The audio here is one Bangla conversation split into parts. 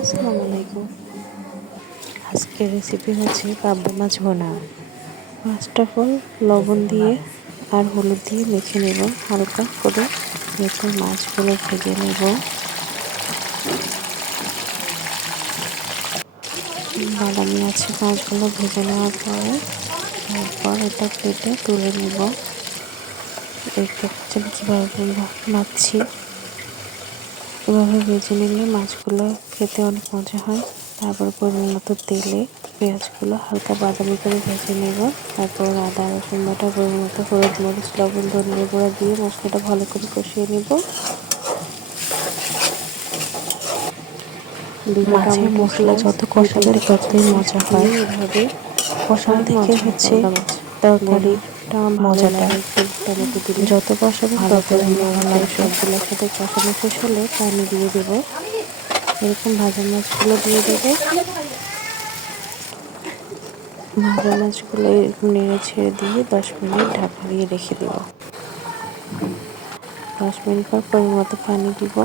আসসালামু আলাইকুম। আজকের রেসিপি হচ্ছে পাবদা মাছ ভুনা। ফার্স্ট অফ অল লবণ দিয়ে আর হলুদ দিয়ে মেখে নেব হালকা করে। এরপর মাছগুলো ভেজে নেব। বাদামি আছে মাছগুলো ভেজে নেওয়ার পরে তারপর এটা কেটে তুলে নেব। দেখতে পাচ্ছেন কীভাবে মাছি এভাবে ভেজে নিলে মাছগুলো খেতে অনেক মজা হয়। তারপর পরিমাণ মতো তেলে পেঁয়াজগুলো হালকা বাদামি করে ভেজে নেব। তারপর আদা রসুন বাটা, পরিমাণ মতো হলুদ, মরিচ, লবণ, ধনিয়া গুঁড়া দিয়ে মশলাটা ভালো করে কষিয়ে নেব। মাছের মশলা যত কষাবেন ততই মজা হয়। এভাবে কষানো থেকে হচ্ছে তরকারিটা মজাটা, টমেটো দিলে যত কষাবেন তত ভালো লাগবে। সবগুলোর সাথে কষানো শেষ হলে পানি দিয়ে দেব। এরকম ভাজা মাছগুলো দিয়ে দেব। ভাজা মাছগুলো এরকম নেড়ে ছেড়ে দিয়ে 10 মিনিট ঢাকা দিয়ে রেখে দেব। 10 মিনিট পর পরিমাণ মতো পানি দিব।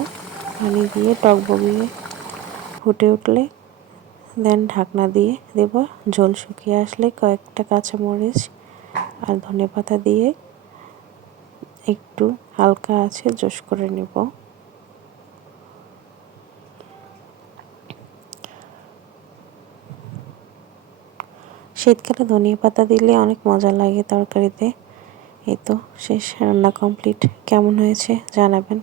পানি দিয়ে টক বগিয়ে ফুটে উঠলে দেন ঢাকনা দিয়ে দেব। ঝোল শুকিয়ে আসলে কয়েকটা কাঁচামরিচ আর ধনেপাতা দিয়ে একটু হালকা আছে জোশ করে নেব। শীতকালে ধনিয়া পাতা দিলে অনেক মজা লাগে তরকারিতে। এই তো শেষ, রান্না কমপ্লিট। কেমন হয়েছে জানাবেন।